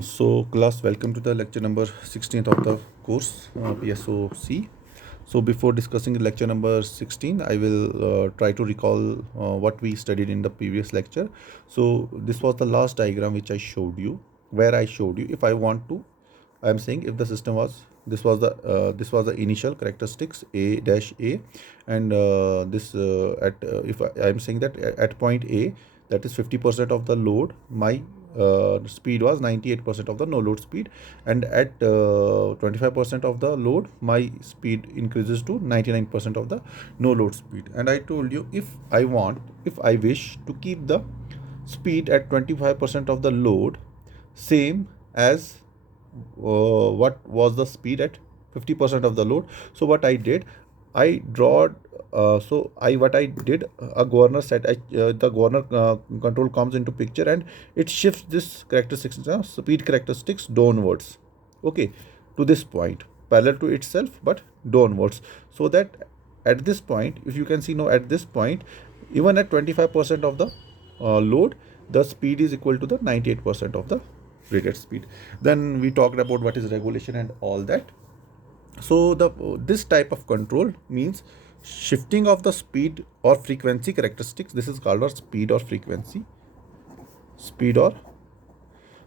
So class, welcome to the lecture number 16th of the course PSOC. So before discussing lecture number 16, I will try to recall what we studied in the previous lecture. So this was the last diagram which I showed you, where I showed you if I want to, I am saying if the system was, this was the initial characteristics a dash a, and this at if I am saying that at point A, that is 50% of the load, my speed was 98% of the no load speed, and at 25% of the load, my speed increases to 99% of the no load speed. And I told you, if I wish to keep the speed at 25% of the load same as what was the speed at 50% of the load. So what I did, I drawed so I what I did, a governor set, the governor control comes into picture, and it shifts this characteristics, speed characteristics downwards, okay, to this point, parallel to itself but downwards, so that at this point, if you can see now, at this point, even at 25% of the load, the speed is equal to the 98% of the rated speed. Then we talked about what is regulation and all that. So this type of control means shifting of the speed or frequency characteristics. This is called as speed or frequency. Speed or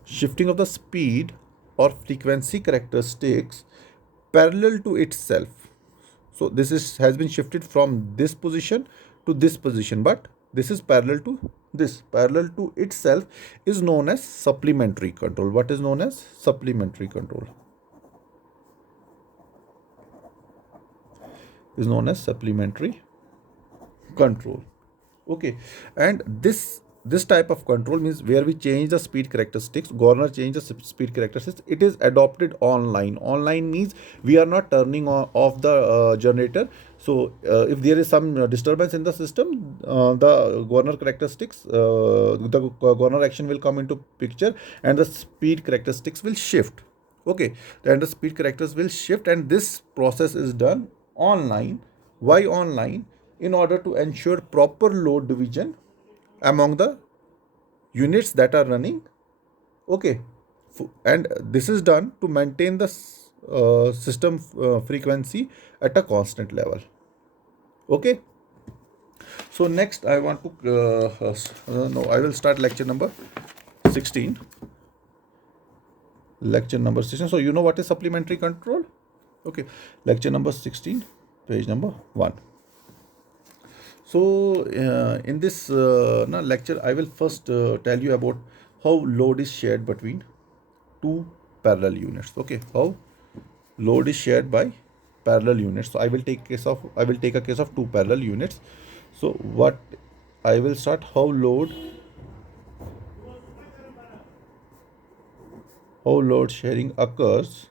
shifting of the speed or frequency characteristics parallel to itself. So this is has been shifted from this position to this position, but this is parallel to this. Parallel to itself is known as supplementary control. What is known as supplementary control? Is known as supplementary control. Okay, and this type of control means where we change the speed characteristics, governor change the speed characteristics, it is adopted online. Online means we are not turning off the generator. So if there is some disturbance in the system, the governor characteristics, the governor action will come into picture, and the speed characteristics will shift. Okay, and the speed characters will shift, and this process is done online. Why online? In order to ensure proper load division among the units that are running. Okay, and this is done to maintain the system frequency at a constant level. Okay, so next I want to no, I will start lecture number 16. Lecture number 16. So you know what is supplementary control? Okay, lecture number 16, page number 1. So in this lecture, I will first tell you about how load is shared between two parallel units. Okay, how load is shared by parallel units. So I will take a case of two parallel units. So what I will start, how load sharing occurs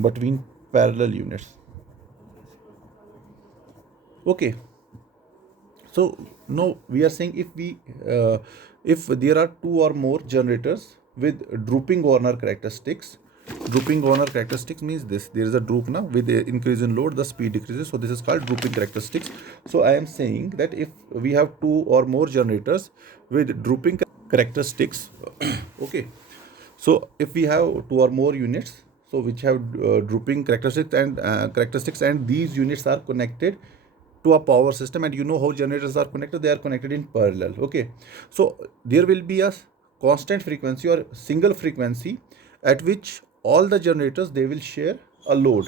between parallel units. Okay, so now we are saying if there are two or more generators with drooping governor characteristics. Drooping governor characteristics means this: there is a droop now, with the increase in load, the speed decreases. So this is called drooping characteristics. So I am saying that if we have two or more generators with drooping characteristics, okay. So if we have two or more units, so which have drooping characteristics, and these units are connected to a power system, and you know how generators are connected, they are connected in parallel. Okay, so there will be a constant frequency or single frequency at which all the generators, they will share a load,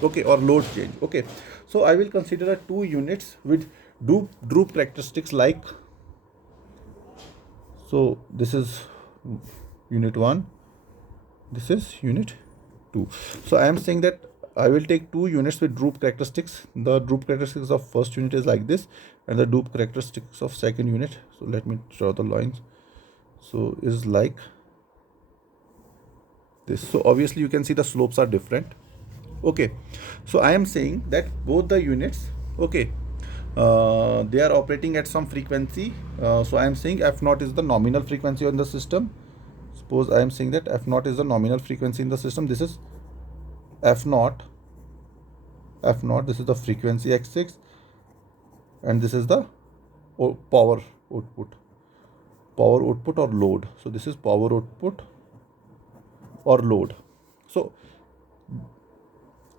okay, or load change. Okay, so I will consider two units with droop characteristics like, so this is unit 1, this is unit 2. So I am saying that I will take two units with droop characteristics. The droop characteristics of first unit is like this, and the droop characteristics of second unit, so let me draw the lines, so is like this. So obviously you can see the slopes are different. Okay, so I am saying that both the units, okay, they are operating at some frequency. So I am saying f0 is the nominal frequency on the system. Suppose I am saying that f0 is the nominal frequency in the system. This is f0, this is the frequency axis, and this is the power output. power output or load. So this is power output or load. So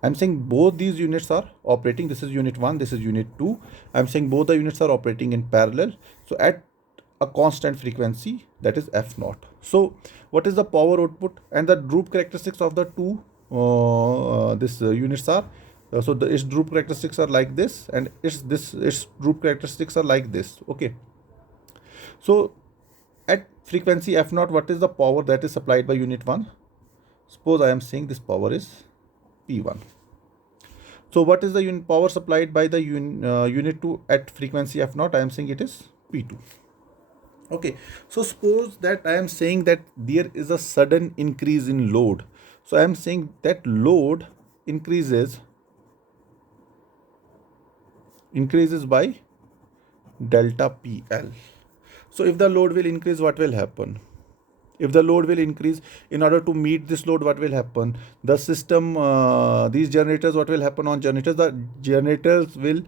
I'm saying both these units are operating. This is unit 1, this is unit 2. I'm saying both the units are operating in parallel. So at a constant frequency, that is F0. So what is the power output and the droop characteristics of the two units are? So its droop characteristics are like this, and its droop characteristics are like this. Okay. So at frequency F0, what is the power that is supplied by unit 1? Suppose I am saying this power is P1. So what is the power supplied by the unit 2 at frequency F0? I am saying it is P2. Okay, so suppose that I am saying that there is a sudden increase in load. So I am saying that load increases by delta PL. So if the load will increase, what will happen? If the load will increase, in order to meet this load, what will happen? The system, these generators, what will happen on generators? The generators will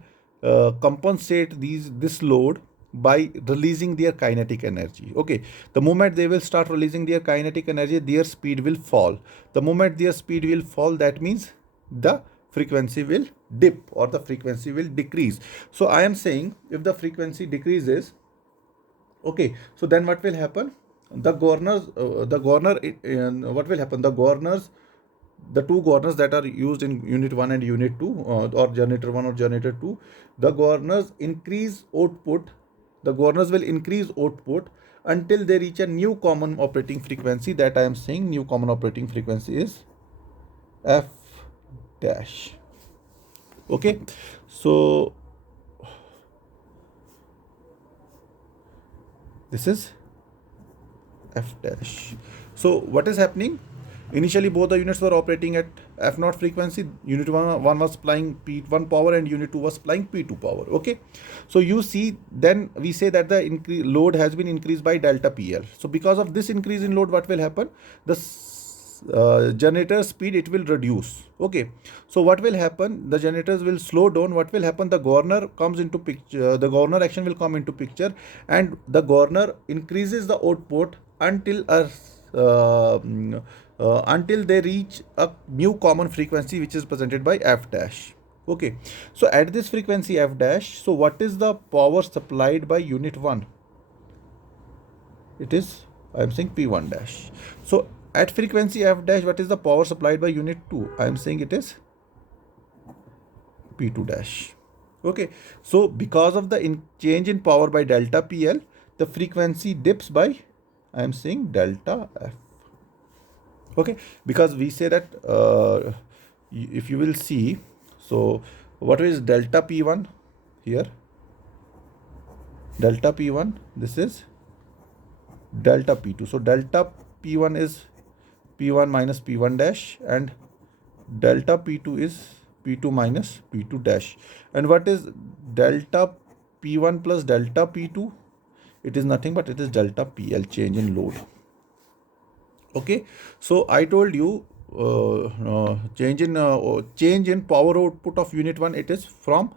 compensate this load by releasing their kinetic energy. Okay, the moment they will start releasing their kinetic energy, their speed will fall. The moment their speed will fall, that means the frequency will dip or the frequency will decrease. So I am saying if the frequency decreases, okay, so then what will happen? What will happen? The two governors that are used in unit 1 and unit 2, or generator 1 or generator 2, the governors increase output. The governors will increase output until they reach a new common operating frequency. That I am saying new common operating frequency is F dash. Okay, so this is F dash. So what is happening? Initially both the units were operating at F0 frequency. Unit 1 was supplying P1 power and unit 2 was supplying P2 power. Okay, so you see, then we say that the load has been increased by delta PL. So because of this increase in load, what will happen? The generator speed, it will reduce. Okay, so what will happen? The generators will slow down. What will happen? The governor comes into picture. The governor action will come into picture, and the governor increases the output until until they reach a new common frequency, which is presented by F dash. Okay, so at this frequency F dash, so what is the power supplied by unit 1? It is, I am saying P1 dash. So at frequency F dash, what is the power supplied by unit 2? I am saying it is P2 dash. Okay, so because of the change in power by delta PL, the frequency dips by, I am saying, delta F. Okay, because we say that if you will see, so what is delta P1 here? Delta P1, this is delta P2. So delta P1 is P1 minus P1 dash, and delta P2 is P2 minus P2 dash. And what is delta P1 plus delta P2? It is nothing but it is delta PL, change in load. Okay, so I told you change in power output of unit 1, it is from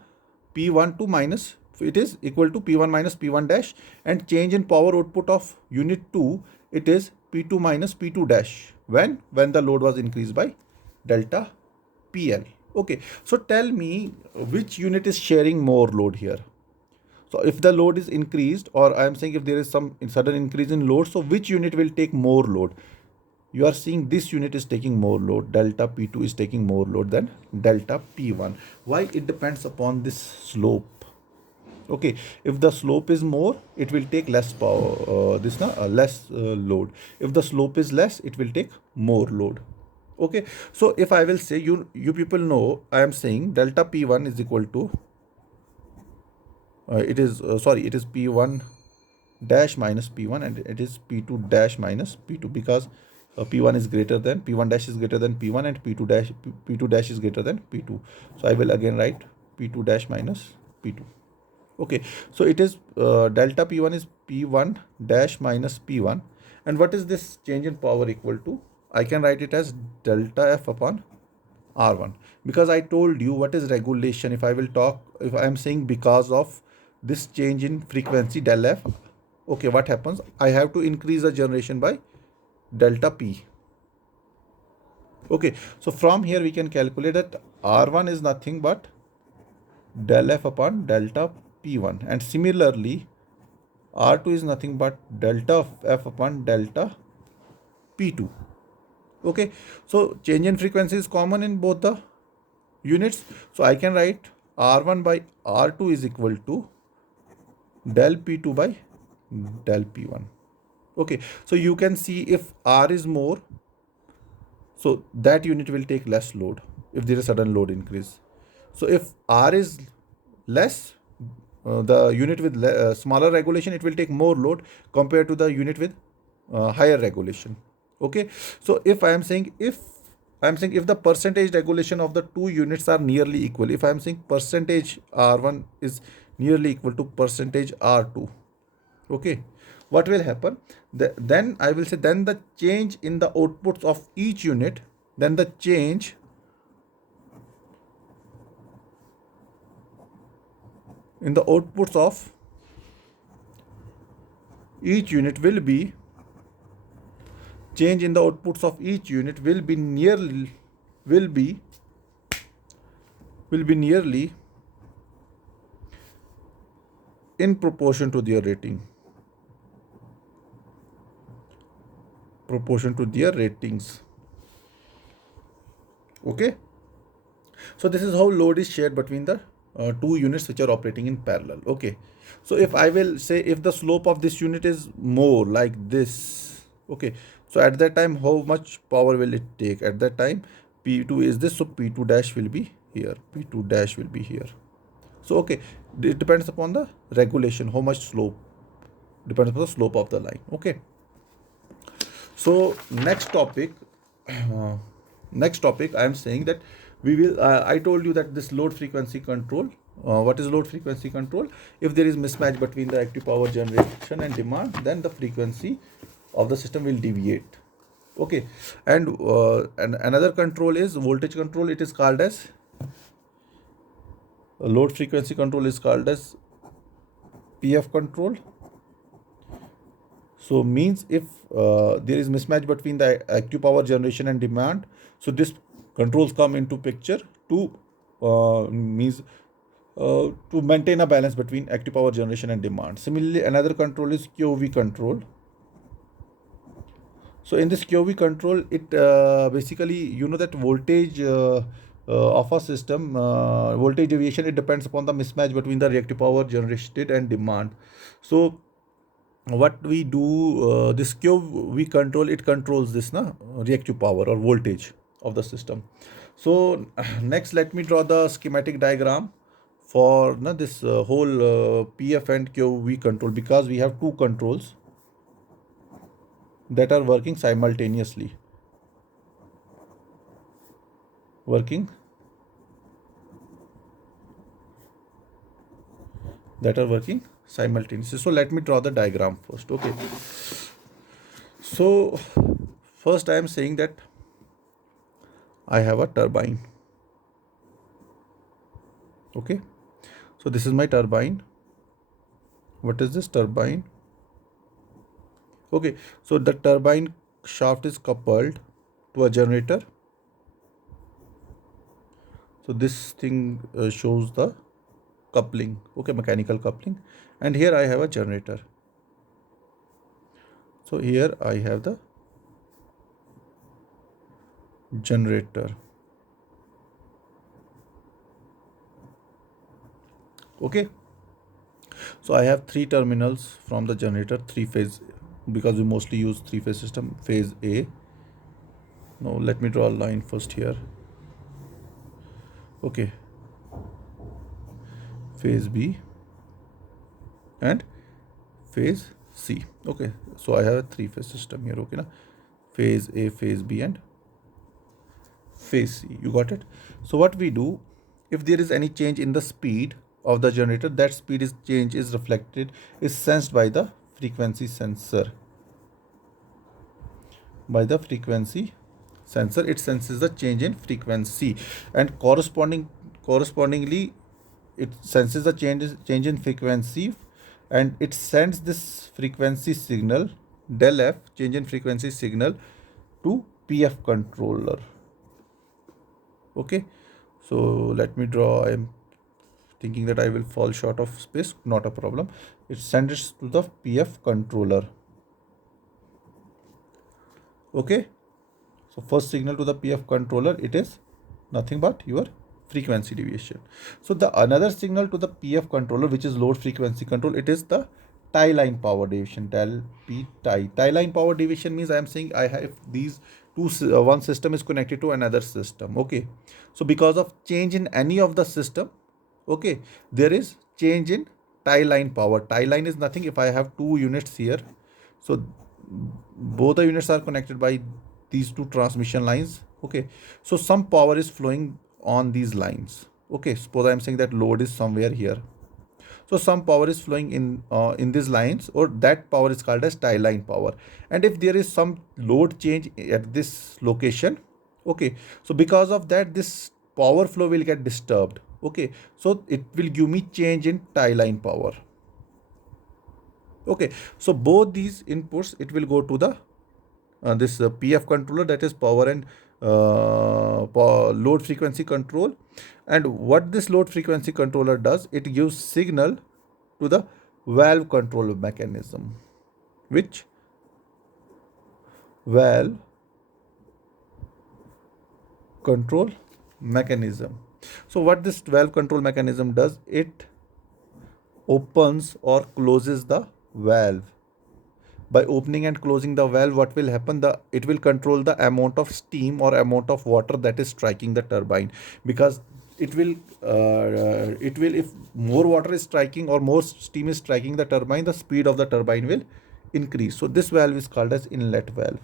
P1 to minus, it is equal to P1 minus P1 dash, and change in power output of unit 2, it is P2 minus P2 dash when the load was increased by delta PL. Okay, so tell me which unit is sharing more load here. So if the load is increased, or I am saying if there is some sudden increase in load, so which unit will take more load? You are seeing this unit is taking more load. Delta P2 is taking more load than delta P1. Why? It depends upon this slope. Okay, if the slope is more, it will take less power, less load. If the slope is less, it will take more load. Okay, so if I will say, you people know, I am saying delta P1 is equal to it is P1 dash minus P1, and it is P2 dash minus P2, because P1 is greater than P1 dash is greater than P1, and P2 dash is greater than P2. So I will again write P2 dash minus P2. Okay, so it is delta P1 is P1 dash minus P1, and what is this change in power equal to? I can write it as delta F upon R1, because I told you what is regulation. If I am saying because of this change in frequency del F, okay, what happens? I have to increase the generation by delta P. Okay, so from here we can calculate that R1 is nothing but del F upon delta P1, and similarly R2 is nothing but delta F upon delta P2. Okay, so change in frequency is common in both the units, so I can write R1 by R2 is equal to del P2 by del P1. Okay, so you can see if R is more, so that unit will take less load if there is sudden load increase. So if R is less, the unit with smaller regulation, it will take more load compared to the unit with higher regulation. Okay, so if I am saying if the percentage regulation of the two units are nearly equal, if I am saying percentage R1 is nearly equal to percentage R2, okay, what will happen? Then I will say then the change in the outputs of each unit, then the change in the outputs of each unit will be change in the outputs of each unit will be nearly in proportion to their ratings. Okay, so this is how load is shared between the two units which are operating in parallel. Okay, so if I will say if the slope of this unit is more like this, okay, so at that time how much power will it take? At that time P2 is this, so P2 dash will be here, P2 dash will be here. So okay, it depends upon the regulation, how much slope, depends upon the slope of the line. Okay, so next topic I am saying that we will I told you that this load frequency control, what is load frequency control? If there is mismatch between the active power generation and demand, then the frequency of the system will deviate. Okay, and another control is voltage control. It is called as load frequency control is called as PF control. So means if there is mismatch between the active power generation and demand, so this controls come into picture to to maintain a balance between active power generation and demand. Similarly, another control is QV control. So in this QV control, it basically, you know that voltage of a system, voltage deviation, it depends upon the mismatch between the reactive power generated and demand. So what we do, this QV control, it controls this reactive power or voltage of the system. So next, let me draw the schematic diagram for this whole PF and QV control, because we have two controls that are working simultaneously. So let me draw the diagram first. Okay, so first I am saying that I have a turbine. Okay, so this is my turbine. What is this turbine? Okay, so the turbine shaft is coupled to a generator. So this thing shows the coupling, okay, mechanical coupling, and here I have a generator. So here I have the generator. Okay, so I have three terminals from the generator, three phase, because we mostly use three-phase system. Phase A. Now let me draw a line first here. Okay, phase B and phase C. Okay, so I have a three-phase system here. Okay, phase A, phase B, and phase C. You got it? So what we do, if there is any change in the speed of the generator, that change is reflected, is sensed by the frequency sensor. It senses the change in frequency, and correspondingly it senses the change in frequency and it sends this frequency signal del f, change in frequency signal, to PF controller. Okay, so let me draw. I'm thinking that I will fall short of space, not a problem. It sends it to the PF controller. Okay, so first signal to the PF controller, it is nothing but your frequency deviation. So the another signal to the PF controller, which is load frequency control, it is the tie line power deviation, del P tie. Tie line power deviation means I am saying I have these one system is connected to another system. Okay, so because of change in any of the system, okay, there is change in tie line power. Tie line is nothing, if I have two units here, so both the units are connected by these two transmission lines. Okay, so some power is flowing on these lines. Okay, suppose I am saying that load is somewhere here, so some power is flowing in these lines, or that power is called as tie line power. And if there is some load change at this location, okay, so because of that this power flow will get disturbed. Okay, so it will give me change in tie line power. Okay, so both these inputs, it will go to the this PF controller, that is power and load frequency control. And what this load frequency controller does, it gives signal to the valve control mechanism. Which valve control mechanism? So what this valve control mechanism does, it opens or closes the valve. By opening and closing the valve, what will happen, it will control the amount of steam or amount of water that is striking the turbine. Because it will if more water is striking or more steam is striking the turbine, the speed of the turbine will increase. So this valve is called as inlet valve.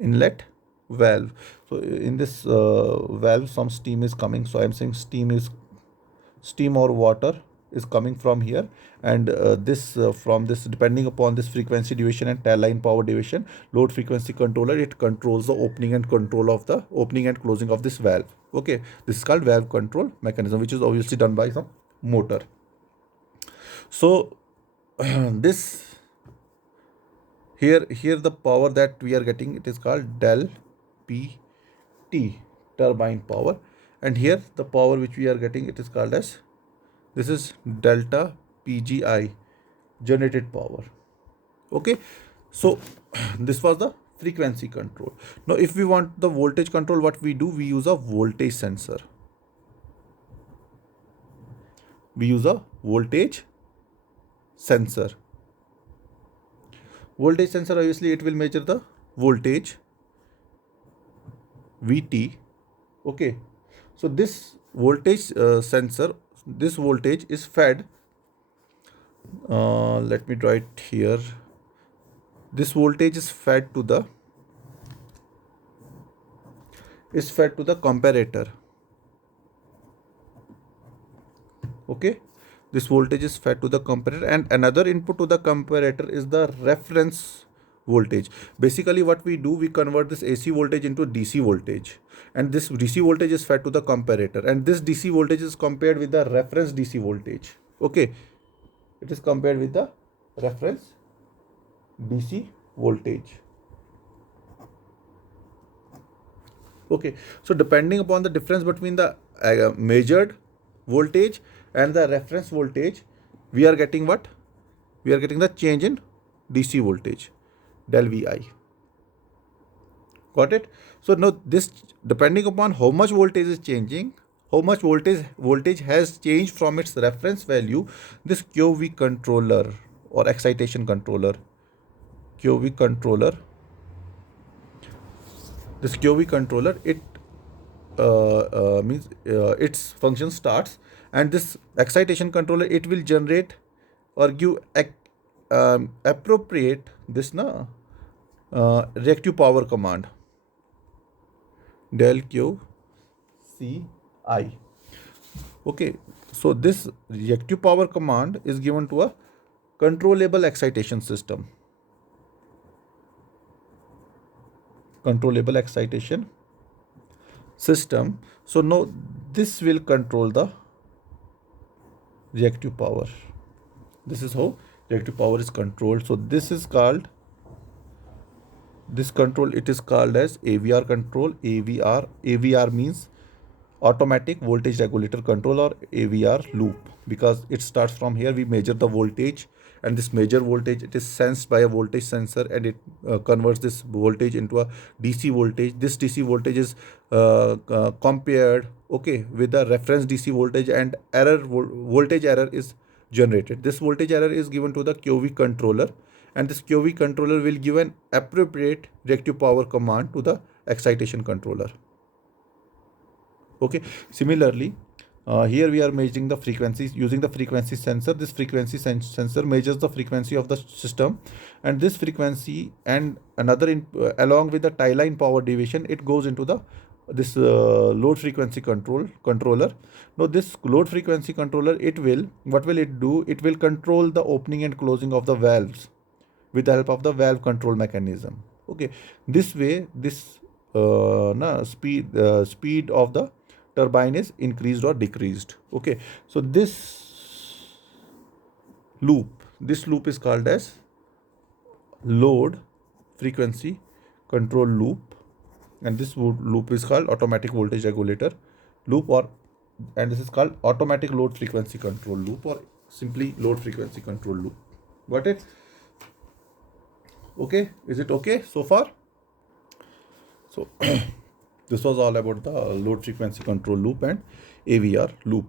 Inlet valve. So in this valve some steam is coming, so I'm saying steam or water is coming from here, and this from this, depending upon this frequency deviation and tail line power deviation, load frequency controller, it controls the opening and control of the opening and closing of this valve. Okay, this is called valve control mechanism, which is obviously done by some motor. So this here the power that we are getting, it is called del PT, turbine power, and here the power which we are getting, it is called as, this is delta PGI, generated power. Okay, so this was the frequency control. Now if we want the voltage control, what we do, we use a voltage sensor. We use a voltage sensor. Voltage sensor, obviously it will measure the voltage VT. Okay, so this voltage sensor, this voltage is fed, let me draw it here. This voltage is fed to the comparator. Okay, this voltage is fed to the comparator, and another input to the comparator is the reference voltage. Basically what we do, we convert this AC voltage into DC voltage, and this DC voltage is fed to the comparator, and this DC voltage is compared with the reference DC voltage. Okay, it is compared with the reference DC voltage. Okay, so depending upon the difference between the measured voltage and the reference voltage, we are getting what? We are getting the change in DC voltage, del VI. Got it? So now this, depending upon how much voltage is changing, how much voltage has changed from its reference value, this QV controller or excitation controller, QV controller, this QV controller, it means its function starts, and this excitation controller, it will generate or give appropriate this reactive power command, del Q C I. Okay, so this reactive power command is given to a controllable excitation system. Controllable excitation system. So now this will control the reactive power. This is how reactive power is controlled. So this is called, this control, it is called as AVR control. AVR means automatic voltage regulator control, or AVR loop, because it starts from here. We measure the voltage, and this measure voltage, it is sensed by a voltage sensor, and it converts this voltage into a DC voltage. This DC voltage is compared, okay, with the reference DC voltage, and voltage error is generated. This voltage error is given to the QV controller, and this QV controller will give an appropriate reactive power command to the excitation controller. Okay, similarly, here we are measuring the frequencies using the frequency sensor. This frequency sensor measures the frequency of the system, and this frequency and another along with the tie line power deviation, it goes into the this load frequency controller. Now this load frequency controller, it will, what will it do? It will control the opening and closing of the valves with the help of the valve control mechanism. Okay, this way this speed of the turbine is increased or decreased. Okay, so this loop is called as load frequency control loop, and this loop is called automatic voltage regulator loop, or and this is called automatic load frequency control loop, or simply load frequency control loop. Got it? Okay, is it okay so far? So this was all about the load frequency control loop and AVR loop.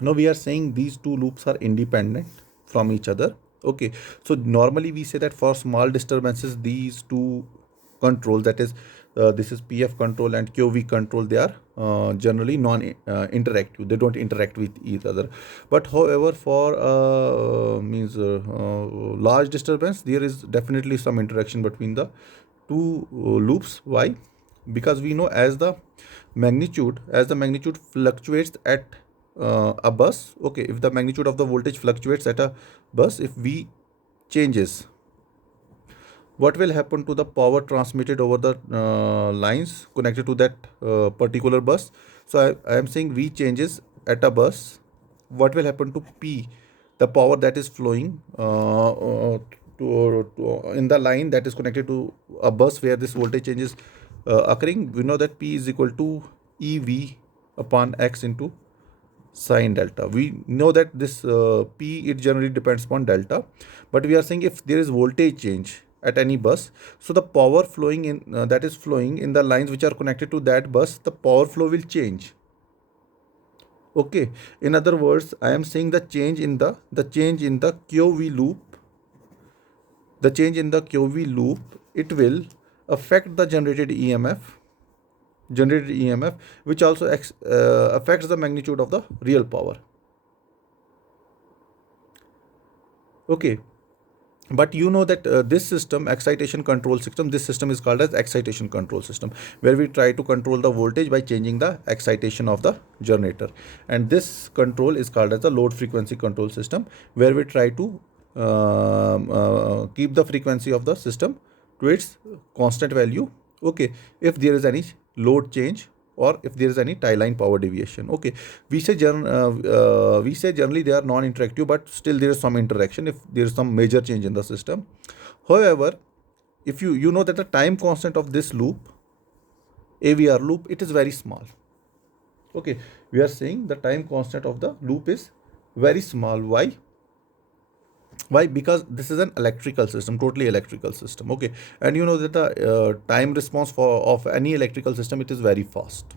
Now we are saying these two loops are independent from each other. Okay, so normally we say that for small disturbances, these two controls, that is this is PF control and QV control, they are generally non-interactive. They don't interact with each other. But however, for large disturbance, there is definitely some interaction between the two loops. Why? Because we know as the magnitude fluctuates at a bus. Okay, if the magnitude of the voltage fluctuates at a bus, if V changes, what will happen to the power transmitted over the lines connected to that particular bus? So I am saying V changes at a bus. What will happen to P, the power that is flowing in the line that is connected to a bus where this voltage change is occurring? We know that P is equal to EV upon X into sine delta. We know that this P, it generally depends upon delta, but we are saying if there is voltage change at any bus, so the power flowing in that is flowing in the lines which are connected to that bus, the power flow will change. Okay, in other words, I am saying the change in the QV loop, it will affect the generated EMF, which also affects the magnitude of the real power. Okay, but you know that this system, excitation control system, this system is called as excitation control system, where we try to control the voltage by changing the excitation of the generator. And this control is called as the load frequency control system, where we try to keep the frequency of the system to its constant value. Okay, if there is any load change or if there is any tie line power deviation. Okay, we say generally they are non-interactive, but still there is some interaction if there is some major change in the system. However, if you know that the time constant of this loop, AVR loop, it is very small. Okay, we are saying the time constant of the loop is very small. Why? Because this is an electrical system, totally electrical system. Okay, and you know that the time response of any electrical system, it is very fast.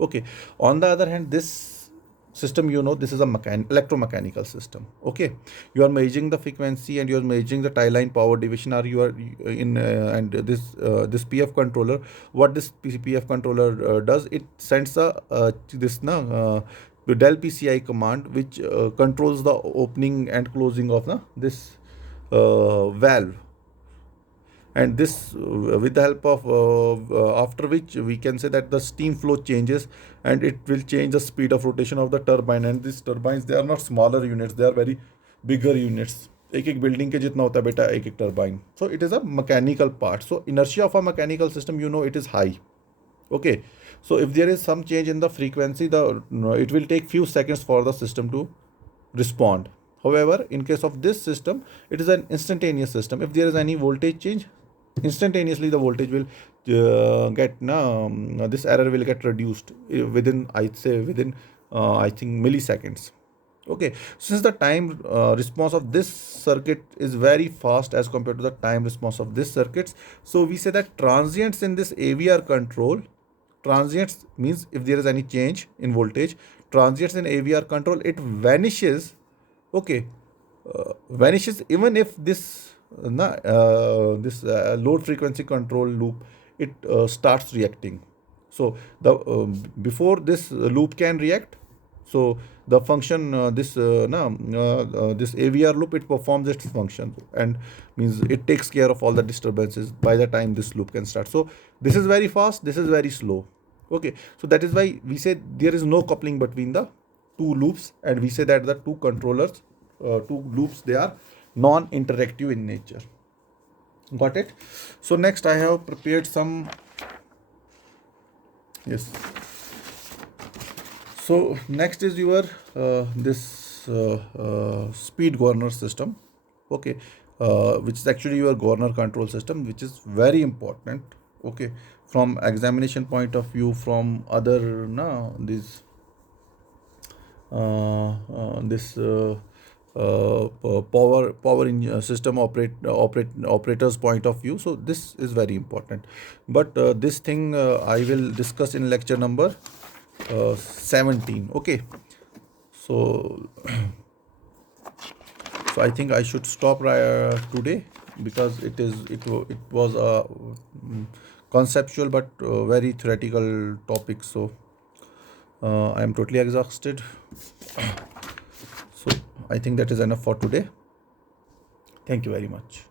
Okay, on the other hand, this system, you know, this is a electromechanical system. Okay, you are measuring the frequency and you are measuring the tie line power deviation, or you are in and this PF controller, what this PF controller does, it sends the del PCI command, which controls the opening and closing of this valve, and this with the help of after which we can say that the steam flow changes, and it will change the speed of rotation of the turbine. And these turbines, they are not smaller units, they are very bigger units. एक building के जितना होता है बेटा एक turbine. So it is a mechanical part. So inertia of a mechanical system, you know, it is high. Okay, so if there is some change in the frequency, it will take few seconds for the system to respond. However, in case of this system, it is an instantaneous system. If there is any voltage change, instantaneously the voltage will this error will get reduced within, I'd say, within I think milliseconds. Okay, since the time response of this circuit is very fast as compared to the time response of this circuits, so we say that transients in this AVR control, transients means if there is any change in voltage, transients in AVR control, it vanishes. Okay, vanishes even if this load frequency control loop, it starts reacting. So the before this loop can react, so the function this AVR loop, it performs its function and means it takes care of all the disturbances by the time this loop can start. So this is very fast, this is very slow. Okay, so that is why we say there is no coupling between the two loops, and we say that the two controllers, two loops, they are non-interactive in nature. Got it? So next I have prepared some, yes. So next is your this speed governor system. Okay, which is actually your governor control system, which is very important. Okay, from examination point of view, from other this power in system operators point of view. So this is very important. But this thing I will discuss in lecture number 17. Okay, so so I think I should stop today, because it was a conceptual but very theoretical topic. So I am totally exhausted. So I think that is enough for today. Thank you very much.